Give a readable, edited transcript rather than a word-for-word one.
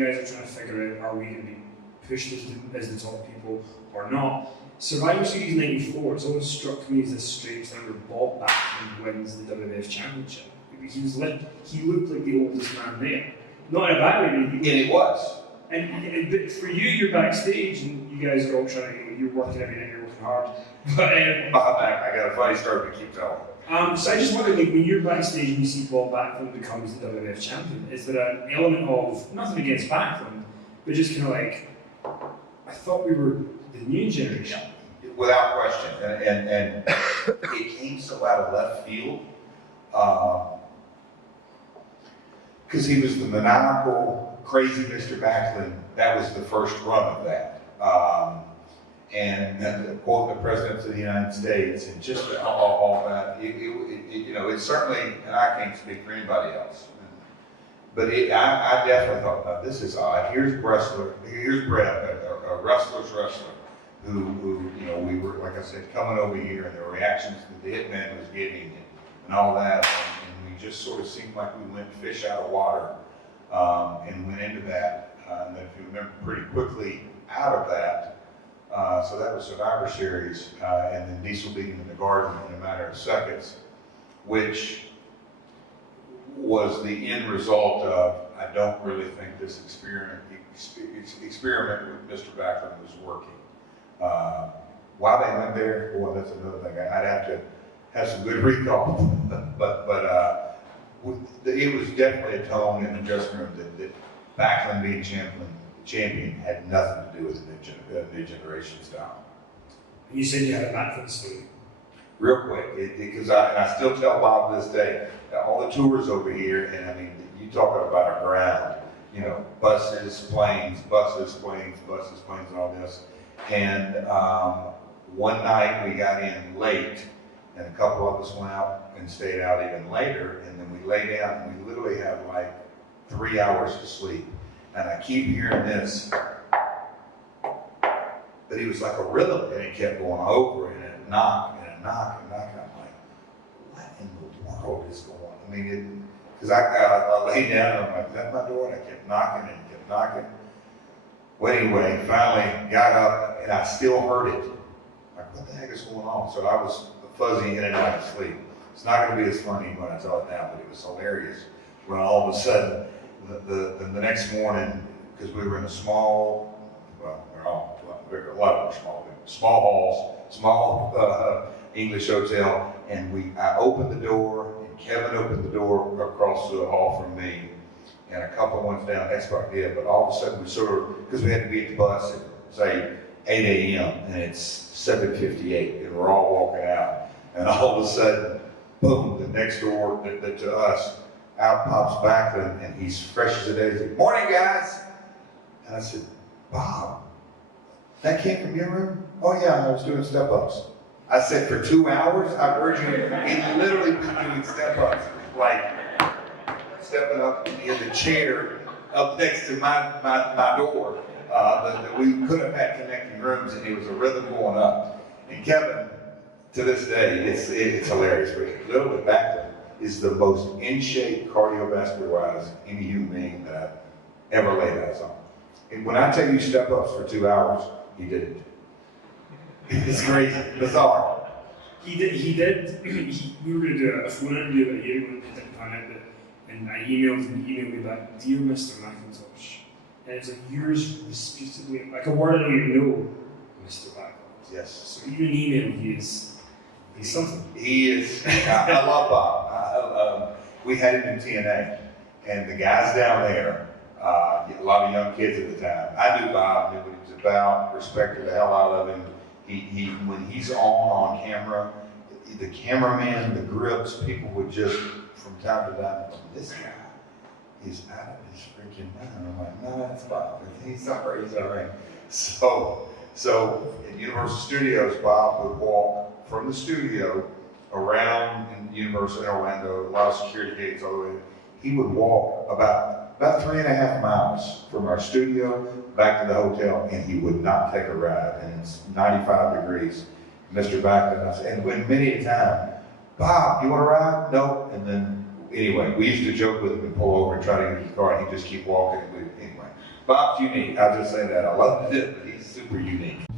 you guys are trying to figure out, are we going to be pushed as the top people or not? Survivor Series 94, it's always struck me as this strange thing where Bob Backlund wins the WWF Championship. He looked like the oldest man there. Not in a bad way, and it was. But for you, you're backstage and you guys are all trying, you're working every night, you're working hard. But I got a funny story to keep telling. So I just wondered, like, when you're backstage and you see Bob Backlund becomes the WWF champion, is there an element of, nothing against Backlund, but just kind of like, I thought we were the new generation? Without question, and it came so out of left field, because he was the maniacal, crazy Mr. Backlund. That was the first run of that. And quote the President of the United States, and just all that. It certainly, and I can't speak for anybody else, but I definitely thought, no, this is odd. Here's Brett, a wrestler's wrestler, who we were, like I said, coming over here, and the reactions that the Hitman was getting, and all that, and we just sort of seemed like we went fish out of water, and went into that, and then if you remember, pretty quickly out of that. So that was Survivor Series, and then Diesel beating in the Garden in a matter of seconds, which was the end result of, I don't really think this experiment with Mr. Backlund was working. Why they went there, boy, that's another thing. I'd have to have some good recall, but it was definitely a tone in the dressing room that Backlund being champion had nothing to do with the new generation style. You said you had a Backlund story. Real quick, because I still tell Bob this day, all the tours over here, and I mean, you talk about a ground, buses, planes, and all this. And one night we got in late, and a couple of us went out and stayed out even later, and then we lay down, and we literally had like 3 hours to sleep. And I keep hearing this, but it was like a rhythm, and it kept going over, and it knocked, and it knocked, and knocked. And I'm like, what in the world is going on? I mean, because I lay down, and I'm like, is that my door? And I kept knocking, and it kept knocking. Well, anyway, finally got up, and I still heard it. Like, what the heck is going on? So I was fuzzy in and out of sleep. It's not going to be as funny when I tell it now, but it was hilarious. When all of a sudden, the next morning, because we were in a small, a lot of them are small halls, small English hotel, and I opened the door, and Kevin opened the door across the hall from me, and a couple ones down, that's about it, but all of a sudden we sort of, because we had to be at the bus at, say, 8 a.m., and it's 7:58, and we're all walking out, and all of a sudden, boom, the next door to us, out pops Backlund, and he's fresh as a daisy. Morning, guys! And I said, Bob, that came from your room? Oh yeah, I was doing step-ups. I said, for 2 hours? I've heard you, he literally was doing step-ups, like stepping up in the chair up next to my door. That we could have had connecting rooms, and it was a rhythm going up. And Kevin, to this day, it's hilarious. Literally, Backlund is the most in shape, cardiovascular-wise, any human being that I've ever laid eyes on. And when I tell you step-ups for 2 hours, he did it. It's crazy, bizarre. He did. We were going to do a phone interview that year when it didn't pan out, and I emailed him, he emailed me back, Dear Mr. McIntosh. And it's like, yours disputably, like a word I don't even know, Mr. Backlund. Yes. So even in email, he's something. He is. I love Bob. We had him in TNA, and the guys down there, a lot of young kids at the time. I knew Bob, knew what he was about, respected the hell out of him. He when he's on camera, the cameraman, the grips, people would just from time to time, this guy is out of his freaking mind. I'm like, no, that's Bob. He's all right. So at Universal Studios, Bob would walk from the studio around in Universal in Orlando, a lot of security gates all the way. He would walk about 3.5 miles from our studio back to the hotel, and he would not take a ride. And it's 95 degrees. Mr. Backlund, and when many a time, Bob, you want to ride? No. And then, anyway, we used to joke with him and pull over and try to get in the car, and he'd just keep walking. Anyway, Bob's unique. I'll just say that. I love it, but he's super unique.